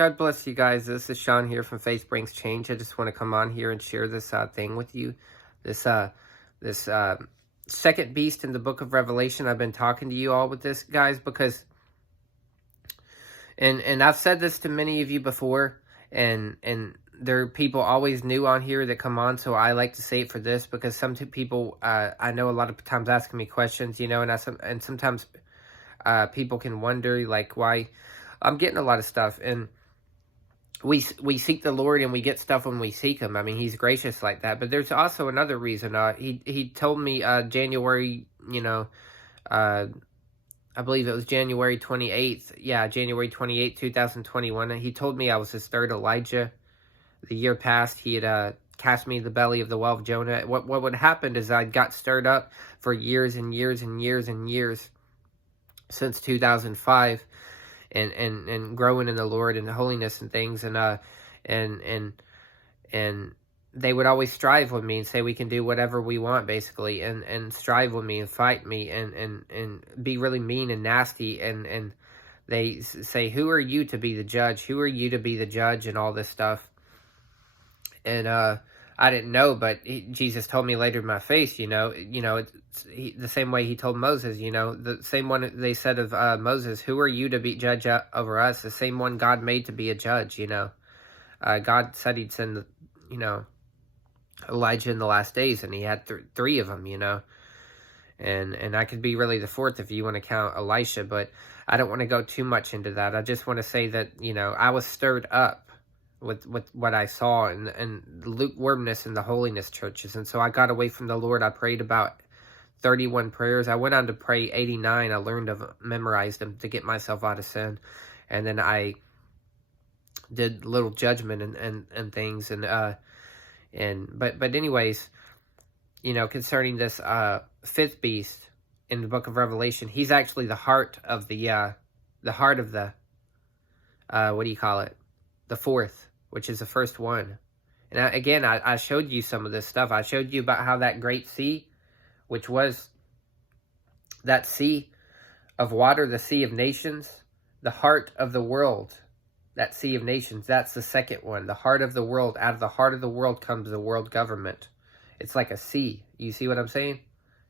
God bless you guys. This is Sean here from Faith Brings Change. I just want to come on here and share this thing with you. This second beast in the book of Revelation. I've been talking to you all with this, guys, because and I've said this to many of you before, and there are people always new on here that come on, so I like to say it for this because some people I know a lot of times asking me questions, and sometimes people can wonder like why I'm getting a lot of stuff, and we seek the Lord and we get stuff when we seek Him. I mean, He's gracious like that. But there's also another reason. He told me January, I believe it was January 28th. Yeah, January 28th, 2021. And He told me I was His third Elijah. The year past, He had cast me in the belly of the well of Jonah. What would happen is I got stirred up for years and years and years and years since 2005. And growing in the Lord and holiness and things, and they would always strive with me and say we can do whatever we want, basically, and strive with me and fight me and be really mean and nasty, and they say, who are you to be the judge? Who are you to be the judge? And all this stuff. And I didn't know, but Jesus told me later in my face, the same way He told Moses, the same one they said of Moses, who are you to be judge over us? The same one God made to be a judge, God said He'd send, Elijah in the last days, and He had three of them, and I could be really the fourth if you want to count Elisha, but I don't want to go too much into that. I just want to say that, I was stirred up with what I saw and the lukewarmness in the holiness churches. And so I got away from the Lord. I prayed about 31 prayers. I went on to pray 89. I learned to memorize them to get myself out of sin. And then I did little judgment and things. But anyways, concerning this fifth beast in the book of Revelation, he's actually the heart of the the fourth, which is the first one. And I showed you some of this stuff. I showed you about how that great sea, which was that sea of water, the sea of nations, the heart of the world, that sea of nations, that's the second one, the heart of the world. Out of the heart of the world comes the world government. It's like a sea. You see what I'm saying?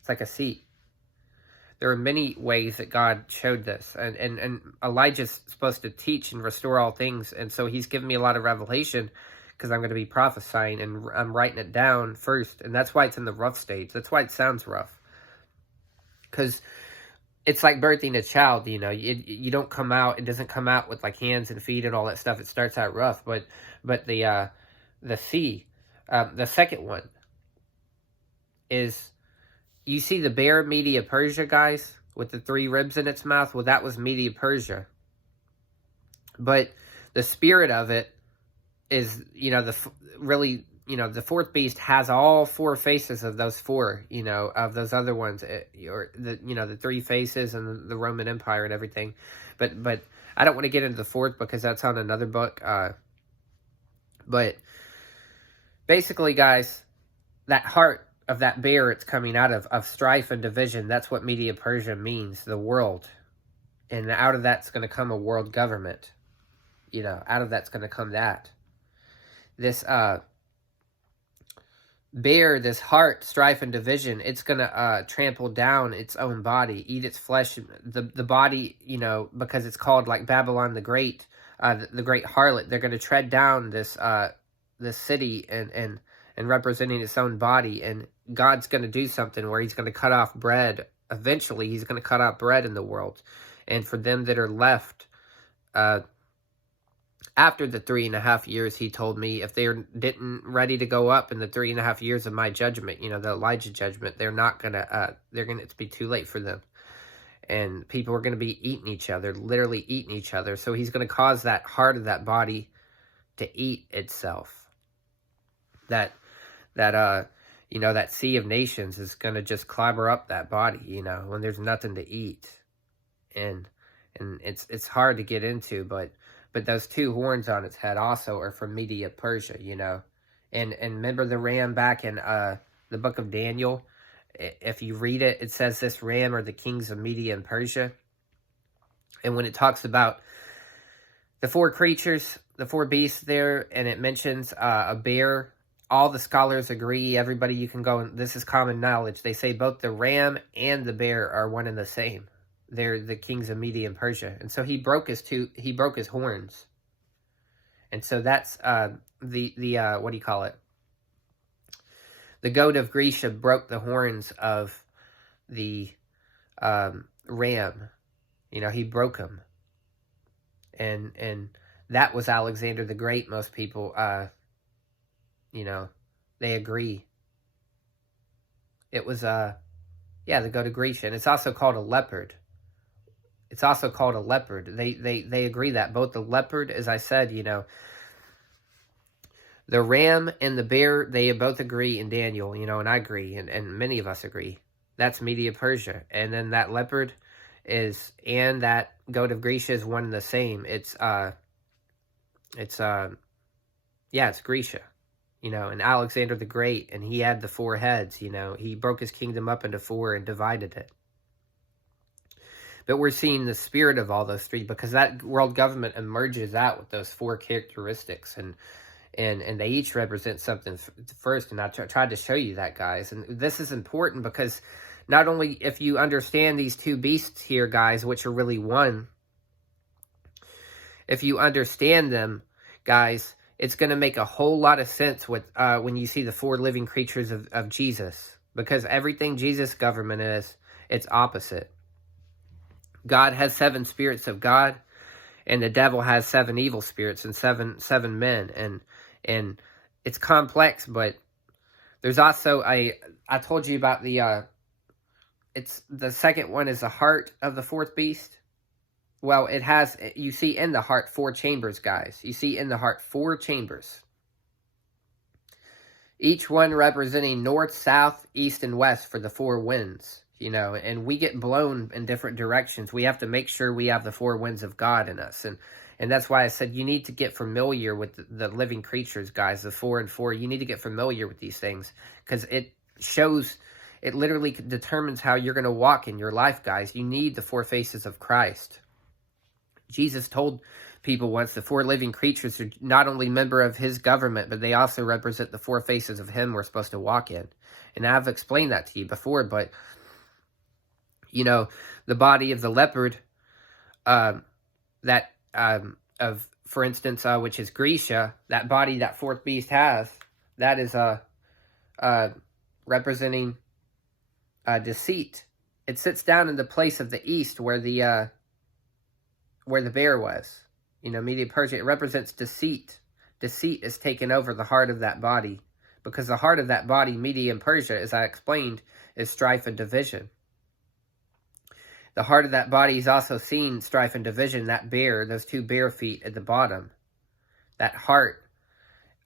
It's like a sea. There are many ways that God showed this, and Elijah's supposed to teach and restore all things, and so he's given me a lot of revelation because I'm going to be prophesying, and I'm writing it down first, and that's why it's in the rough stage. That's why it sounds rough, because it's like birthing a child. You don't come out. It doesn't come out with like hands and feet and all that stuff. It starts out rough, but the sea, the second one is. You see the bear Media Persia, guys, with the 3 ribs in its mouth? Well, that was Media Persia. But the spirit of it is, the fourth beast has all 4 faces of those 4, of those other ones, or the 3 faces and the Roman Empire and everything. But I don't want to get into the fourth because that's on another book. But basically, guys, that heart of that bear it's coming out of strife and division, that's what Media Persia means, the world. And out of that's going to come a world government. Out of that's going to come that. This bear, this heart, strife and division, it's going to trample down its own body, eat its flesh. The body, because it's called like Babylon the Great, the great harlot, they're going to tread down this city and representing its own body, and God's going to do something where He's going to cut off bread. Eventually, He's going to cut off bread in the world. And for them that are left, after the 3.5 years, He told me, if they didn't ready to go up in the 3.5 years of my judgment, the Elijah judgment, they're going to be too late for them. And people are going to be eating each other, literally eating each other. So He's going to cause that heart of that body to eat itself. That sea of nations is going to just clobber up that body, when there's nothing to eat. And it's hard to get into, but those 2 horns on its head also are from Media Persia, And remember the ram back in the book of Daniel? If you read it, it says this ram are the kings of Media and Persia. And when it talks about the four creatures, the four beasts there, and it mentions a bear. All the scholars agree, everybody you can go, and this is common knowledge. They say both the ram and the bear are one and the same. They're the kings of Media and Persia. And so he broke his horns. And so that's what do you call it? The goat of Grecia broke the horns of the ram. You know, he broke them. And that was Alexander the Great. Most people, you know, they agree. It was, the goat of Grecia. And it's also called a leopard. It's also called a leopard. They agree that. Both the leopard, as I said, you know, the ram and the bear, they both agree in Daniel, you know, and I agree, and many of us agree. That's Media Persia. And then that leopard and that goat of Grecia is one and the same. It's Grecia, you know, and Alexander the Great, and he had the four heads, you know. He broke his kingdom up into four and divided it. But we're seeing the spirit of all those three, because that world government emerges out with those four characteristics, and they each represent something first, and I tried to show you that, guys. And this is important because not only if you understand these two beasts here, guys, which are really one, if you understand them, guys, it's going to make a whole lot of sense with when you see the four living creatures of Jesus, because everything Jesus' government is, it's opposite. God has 7 spirits of God, and the devil has 7 evil spirits and seven men, and it's complex. But there's also I told you about it's the second one is the heart of the fourth beast. Well, it has, you see in the heart 4 chambers, guys. You see in the heart 4 chambers, each one representing north, south, east, and west for the 4 winds. You know, and we get blown in different directions. We have to make sure we have the 4 winds of God in us. And that's why I said you need to get familiar with the living creatures, guys, the 4 and 4. You need to get familiar with these things, because it literally determines how you're going to walk in your life, guys. You need the 4 faces of Christ. Jesus told people once the 4 living creatures are not only member of his government, but they also represent the 4 faces of him we're supposed to walk in. And I've explained that to you before, but you know, the body of the leopard, for instance, which is Grecia, that body that fourth beast has, that is representing deceit. It sits down in the place of the east where the bear was. You know, Media Persia, it represents deceit. Deceit is taken over the heart of that body, because the heart of that body, Media and Persia, as I explained, is strife and division. The heart of that body is also seen, strife and division, that bear, those 2 bare feet at the bottom. That heart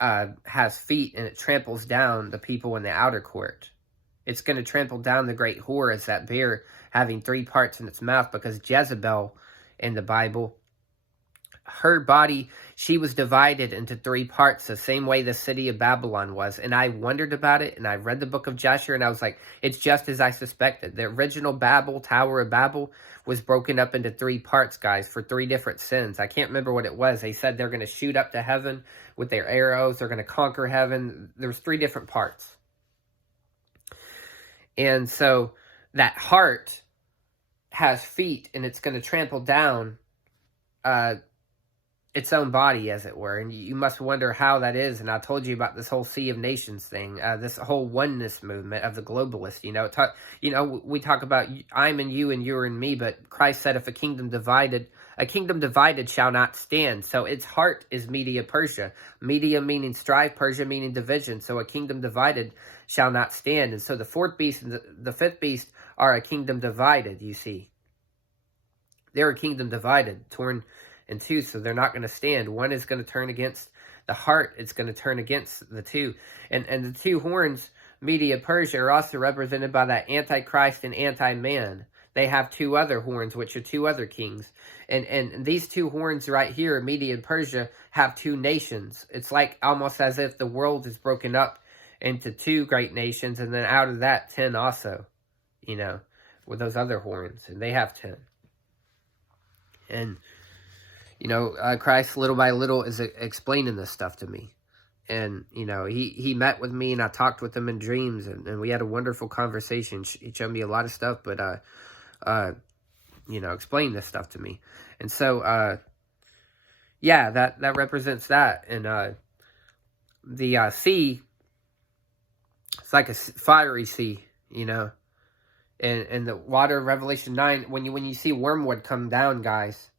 has feet, and it tramples down the people in the outer court. It's going to trample down the great whore as that bear, having 3 parts in its mouth, because Jezebel in the Bible, her body, she was divided into 3 parts, the same way the city of Babylon was. And I wondered about it, and I read the book of Joshua, and I was like, it's just as I suspected. The original Tower of Babel, was broken up into 3 parts, guys, for 3 different sins. I can't remember what it was. They said they're going to shoot up to heaven with their arrows. They're going to conquer heaven. There's 3 different parts. And so that heart has feet, and it's going to trample down its own body, as it were. And you must wonder how that is. And I told you about this whole Sea of Nations thing, this whole oneness movement of the globalists. You know, we talk about I'm in you and you're in me, but Christ said if a kingdom divided shall not stand. So its heart is Media Persia. Media meaning strife, Persia meaning division. So a kingdom divided shall not stand. And so the 4th beast and the 5th beast are a kingdom divided, you see. They're a kingdom divided, torn in 2, so they're not going to stand. One is going to turn against the heart. It's going to turn against the 2. And the 2 horns, Media Persia, are also represented by that Antichrist and anti-man. They have 2 other horns, which are 2 other kings. And these 2 horns right here, Media and Persia, have 2 nations. It's like almost as if the world is broken up into 2 great nations, and then out of that, 10 also, you know, with those other horns. And they have 10. And You know, Christ little by little is explaining this stuff to me. And, you know, he met with me, and I talked with him in dreams, and we had a wonderful conversation. He showed me a lot of stuff, but, you know, explained this stuff to me. And so, yeah, that represents that. And the sea, it's like a fiery sea, you know. And the water of Revelation 9, when you see wormwood come down, guys,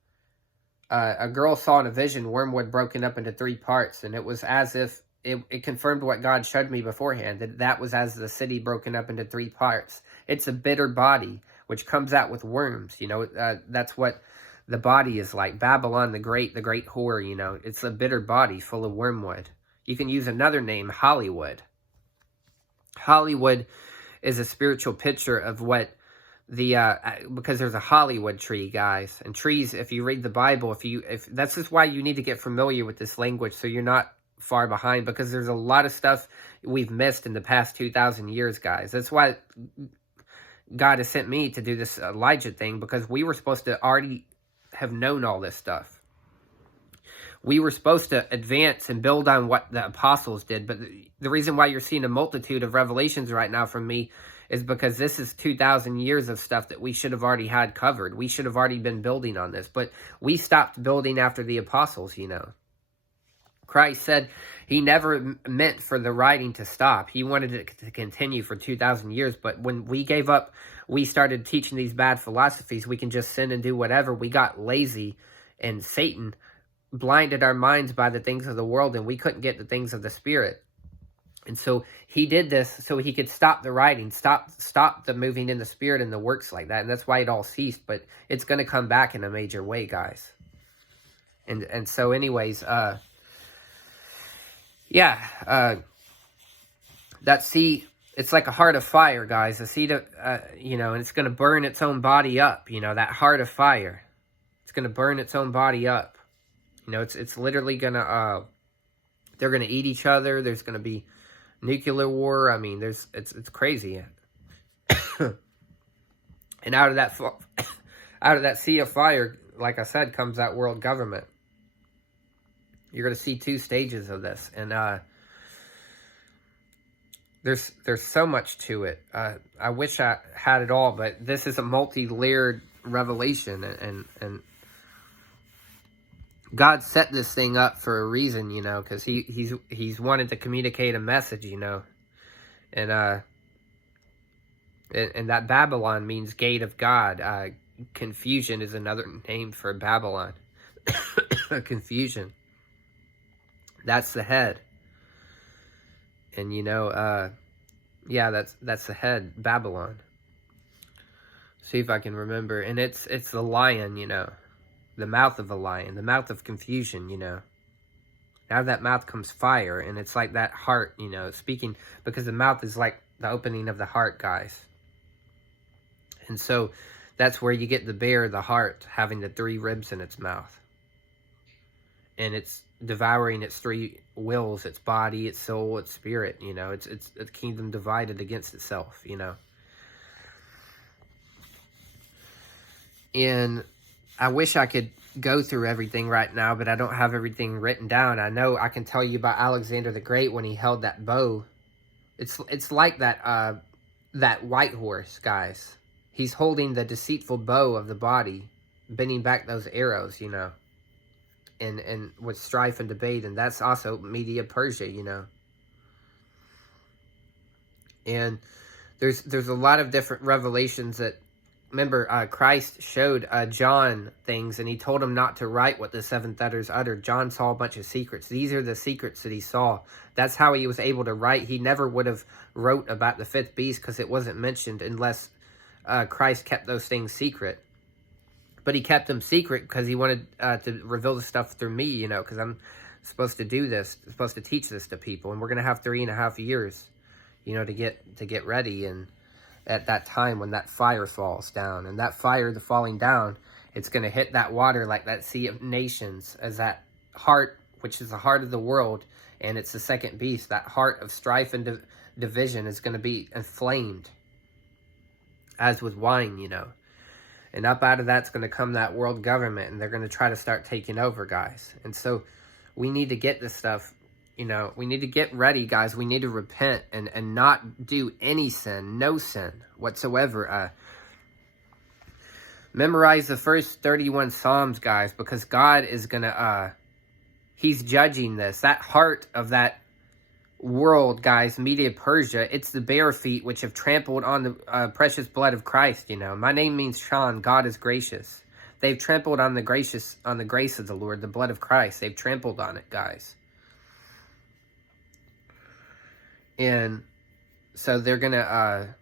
a girl saw in a vision wormwood broken up into 3 parts, and it was as if it confirmed what God showed me beforehand, that was as the city broken up into 3 parts. It's a bitter body, which comes out with worms, you know. That's what the body is like. Babylon the great whore, you know. It's a bitter body full of wormwood. You can use another name, Hollywood. Hollywood is a spiritual picture of what because there's a Hollywood tree, guys. And trees, if you read the Bible, if that's just why you need to get familiar with this language, so you're not far behind, because there's a lot of stuff we've missed in the past 2,000 years, guys. That's why God has sent me to do this Elijah thing, because we were supposed to already have known all this stuff. We were supposed to advance and build on what the apostles did. But the reason why you're seeing a multitude of revelations right now from me is because this is 2,000 years of stuff that we should have already had covered. We should have already been building on this. But we stopped building after the apostles, you know. Christ said he never meant for the writing to stop. He wanted it to continue for 2,000 years. But when we gave up, we started teaching these bad philosophies. We can just sin and do whatever. We got lazy, and Satan blinded our minds by the things of the world, and we couldn't get the things of the Spirit. And so he did this so he could stop the writing, stop the moving in the Spirit and the works like that. And that's why it all ceased. But it's going to come back in a major way, guys. And so anyways, that sea, it's like a heart of fire, guys. A sea, you know, and it's going to burn its own body up. You know, that heart of fire, it's going to burn its own body up. You know, it's literally going to, they're going to eat each other. There's going to be nuclear war. I mean, it's crazy. And out of that sea of fire, like I said, comes that world government. You're going to see 2 stages of this. And there's so much to it. I wish I had it all, but this is a multi-layered revelation, and God set this thing up for a reason, you know, because he's wanted to communicate a message, you know. And that Babylon means gate of God. Confusion is another name for Babylon. Confusion. That's the head. And, you know, yeah, that's the head, Babylon. See if I can remember. And it's the lion, you know. The mouth of a lion, the mouth of confusion, you know. Out of that mouth comes fire, and it's like that heart, you know, speaking, because the mouth is like the opening of the heart, guys. And so that's where you get the bear, the heart, having the 3 ribs in its mouth. And it's devouring its 3 wills, its body, its soul, its spirit, you know. It's a kingdom divided against itself, you know. And I wish I could go through everything right now, but I don't have everything written down. I know I can tell you about Alexander the Great when he held that bow. It's like that white horse, guys. He's holding the deceitful bow of the body, bending back those arrows, you know, and with strife and debate, and that's also Media Persia, you know. And there's a lot of different revelations that. Remember, Christ showed John things, and he told him not to write what the 7 letters uttered. John saw a bunch of secrets. These are the secrets that he saw. That's how he was able to write. He never would have wrote about the 5th beast because it wasn't mentioned unless Christ kept those things secret. But he kept them secret because he wanted to reveal the stuff through me, you know, because I'm supposed to do this, supposed to teach this to people. And we're going to have 3.5 years, you know, to get ready. And at that time when that fire falls down, and that fire, the falling down, it's going to hit that water like that sea of nations, as that heart, which is the heart of the world, and it's the 2nd beast. That heart of strife and division is going to be inflamed as with wine, you know. And up out of that's going to come that world government, and they're going to try to start taking over, guys. And so we need to get this stuff, you know, we need to get ready, guys. We need to repent and not do any sin, no sin whatsoever. Memorize the first 31 Psalms, guys, because God is going to, he's judging this. That heart of that world, guys, Media Persia, it's the bare feet which have trampled on the precious blood of Christ, you know. My name means Sean, God is gracious. They've trampled on the grace of the Lord, the blood of Christ. They've trampled on it, guys. And so they're going to,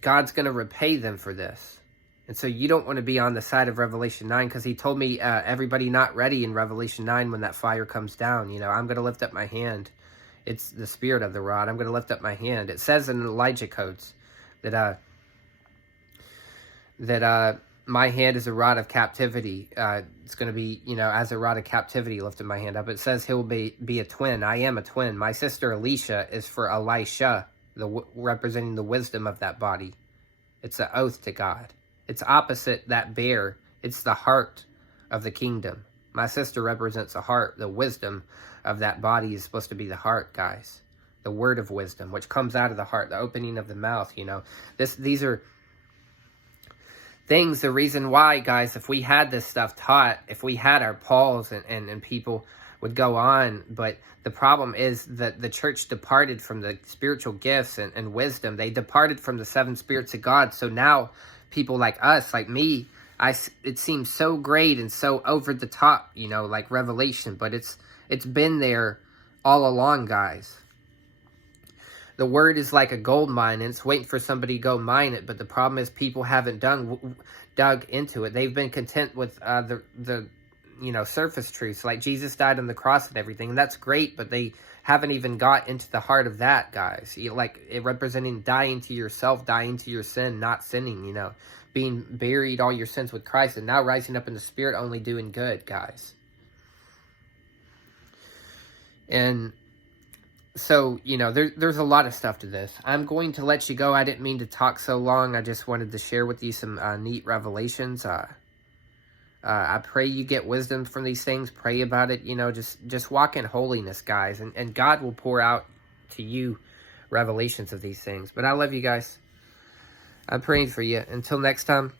God's going to repay them for this. And so you don't want to be on the side of Revelation 9, because he told me everybody not ready in Revelation 9 when that fire comes down. You know, I'm going to lift up my hand. It's the spirit of the rod. I'm going to lift up my hand. It says in Elijah codes that my hand is a rod of captivity. It's going to be, you know, as a rod of captivity, lifting my hand up. It says he'll be a twin. I am a twin. My sister Elisha is for Elisha, representing the wisdom of that body. It's an oath to God. It's opposite that bear. It's the heart of the kingdom. My sister represents a heart. The wisdom of that body is supposed to be the heart, guys. The word of wisdom, which comes out of the heart, the opening of the mouth, you know. These are things, the reason why, guys, if we had this stuff taught, if we had our Pauls and people would go on, but the problem is that the church departed from the spiritual gifts and wisdom. They departed from the 7 spirits of God. So now people like us, like me, it seems so great and so over the top, you know, like Revelation, but it's been there all along, guys. The word is like a gold mine, and it's waiting for somebody to go mine it, but the problem is people haven't dug into it. They've been content with the you know, surface truths, like Jesus died on the cross and everything, and that's great, but they haven't even got into the heart of that, guys. Like, it representing dying to yourself, dying to your sin, not sinning, you know, being buried all your sins with Christ, and now rising up in the Spirit, only doing good, guys. And so, you know, there's a lot of stuff to this. I'm going to let you go. I didn't mean to talk so long. I just wanted to share with you some neat revelations. I pray you get wisdom from these things. Pray about it. You know, just walk in holiness, guys. And God will pour out to you revelations of these things. But I love you guys. I'm praying for you. Until next time,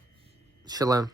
shalom.